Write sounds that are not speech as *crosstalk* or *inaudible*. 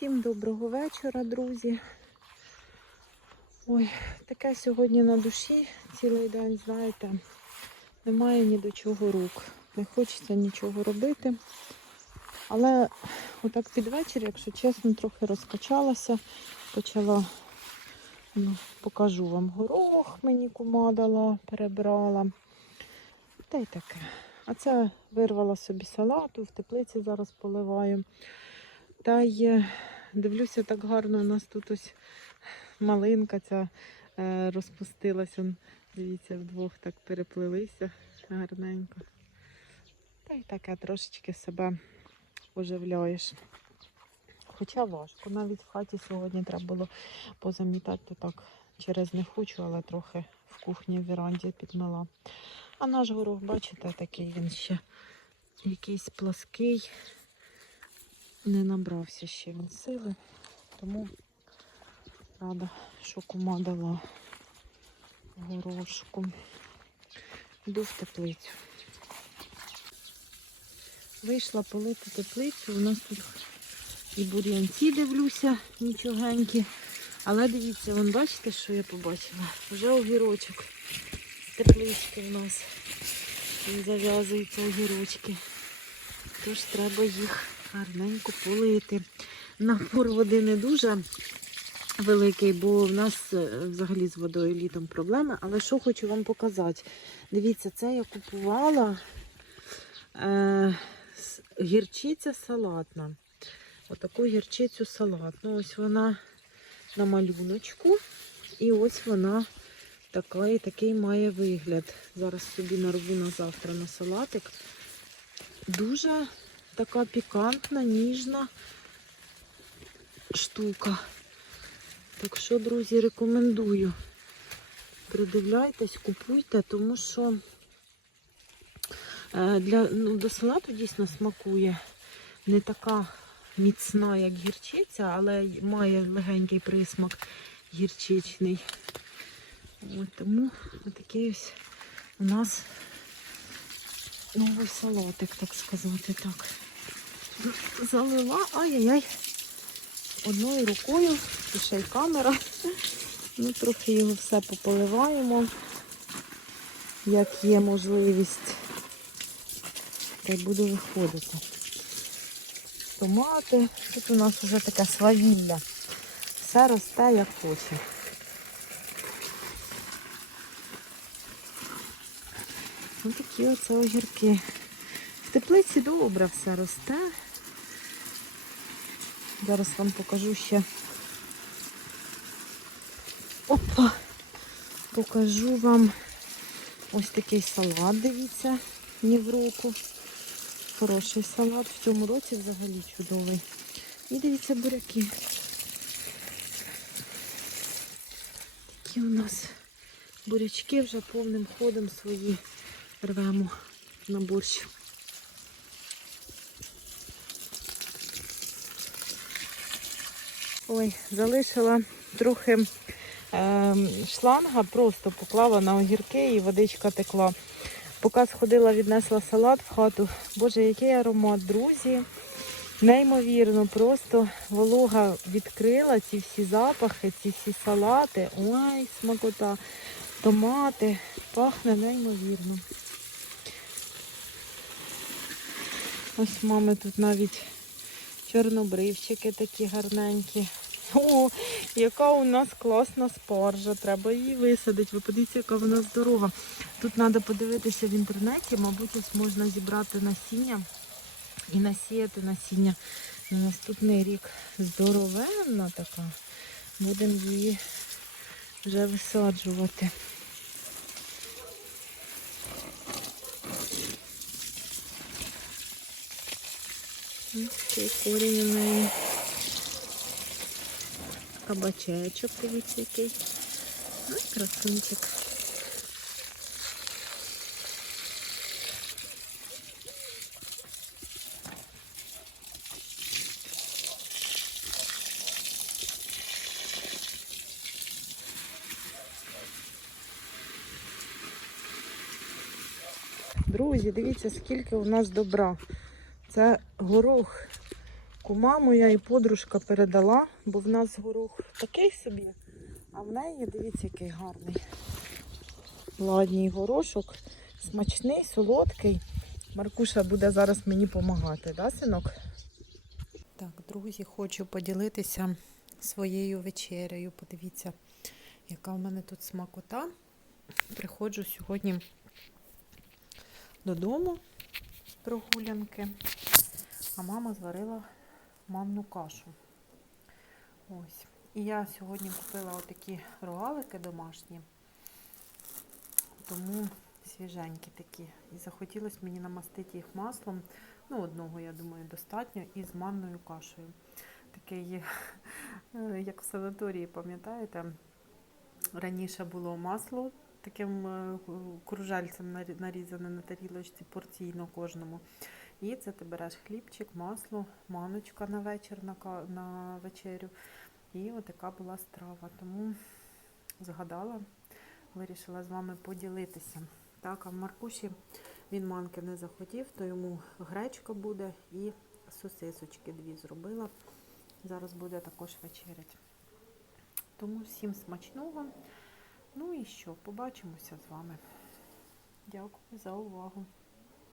Всім доброго вечора, друзі. Ой, таке сьогодні на душі цілий день, знаєте, немає ні до чого рук. Не хочеться нічого робити. Але отак під вечір, якщо чесно, трохи розкачалася, почала, ну, покажу вам горох, мені кума дала, перебрала. Та й таке. А це вирвала собі салату, в теплиці зараз поливаю. Та й дивлюся, так гарно у нас тут ось малинка ця е, розпустилася. Дивіться, вдвох так переплилися гарненько. Та й таке трошечки себе оживляєш. Хоча важко. Навіть в хаті сьогодні треба було позамітати, так через не хочу, але трохи в кухні в віранді підмила. А наш горох, бачите, такий він ще якийсь плаский не набрався ще він сили, тому рада, що кума дала горошку. Йду в теплицю. Вийшла полити теплицю. У нас тут і бур'янці дивлюся, нічогенькі. Але дивіться, вон бачите, що я побачила? Вже огірочок теплички в нас. Зав'язуються огірочки. Тож треба їх гарненько полити. Напор води не дуже великий, бо в нас е, взагалі з водою літом проблеми. Але що хочу вам показати. Дивіться, це я купувала е, гірчиця салатна. Отаку гірчицю салатну. Ось вона на малюночку. І ось вона така, такий має вигляд. Зараз собі нарву на завтра на салатик. Дуже така пікантна, ніжна штука. Так що, друзі, рекомендую. Придивляйтесь, купуйте, тому що е, для, ну, до салату дійсно смакує не така міцна, як гірчиця, але має легенький присмак гірчичний. От, тому отакий ось у нас новий салатик, так сказати. Так. Залила, ай-яй-яй, одною рукою, і ще й камера. Ну, трохи його все пополиваємо, як є можливість. Та й буду виходити. Томати. Тут у нас вже таке свавілля. Все росте як хоче. Ось такі оце огірки. В теплиці добре все росте. Зараз вам покажу ще. Опа! Покажу вам ось такий салат, дивіться, ні в руку. Хороший салат. В цьому році взагалі чудовий. І дивіться буряки. Такі у нас бурячки вже повним ходом свої рвемо на борщ. Ой, залишила трохи ем, шланга, просто поклала на огірки і водичка текла. Поки сходила, віднесла салат в хату. Боже, який аромат, друзі. Неймовірно, просто волога відкрила ці всі запахи, ці всі салати. Ой, смакота, томати. Пахне неймовірно. Ось мами тут навіть чорнобривчики такі гарненькі. О, яка у нас класна спаржа. Треба її висадити. Ви подивіться, яка вона здорова. Тут треба подивитися в інтернеті, мабуть, ось можна зібрати насіння і насіяти насіння на наступний рік. Здоровенна така. Будемо її вже висаджувати. Цей корінь у неї. Кабачечок, дивіться який. Ой, красунчик. Друзі, дивіться, скільки у нас добра. Це горох Кума моя і подружка передала, бо в нас горох такий собі, а в неї, дивіться, який гарний. Ладній горошок, смачний, солодкий. Маркуша буде зараз мені допомагати, да, синок? Так, друзі, хочу поділитися своєю вечерею. Подивіться, яка в мене тут смакота. Приходжу сьогодні додому з прогулянки, а мама зварила манну кашу. Ось. І я сьогодні купила отакі рогалики домашні, тому свіженькі такі. І захотілося мені намастити їх маслом. Ну, одного, я думаю, достатньо, і з манною кашею. Таке є, *laughs* як в санаторії, пам'ятаєте? Раніше було масло таким е, кружальцем нарізане на тарілочці порційно кожному. І це ти береш хлібчик, масло, маночка на вечір, на, на вечерю. І отака була страва. Тому згадала, вирішила з вами поділитися. Так, а в Маркуші він манки не захотів, то йому гречка буде і сосисочки дві зробила. Зараз буде також вечерять. Тому всім смачного. Ну і що, побачимося з вами. Дякую за увагу.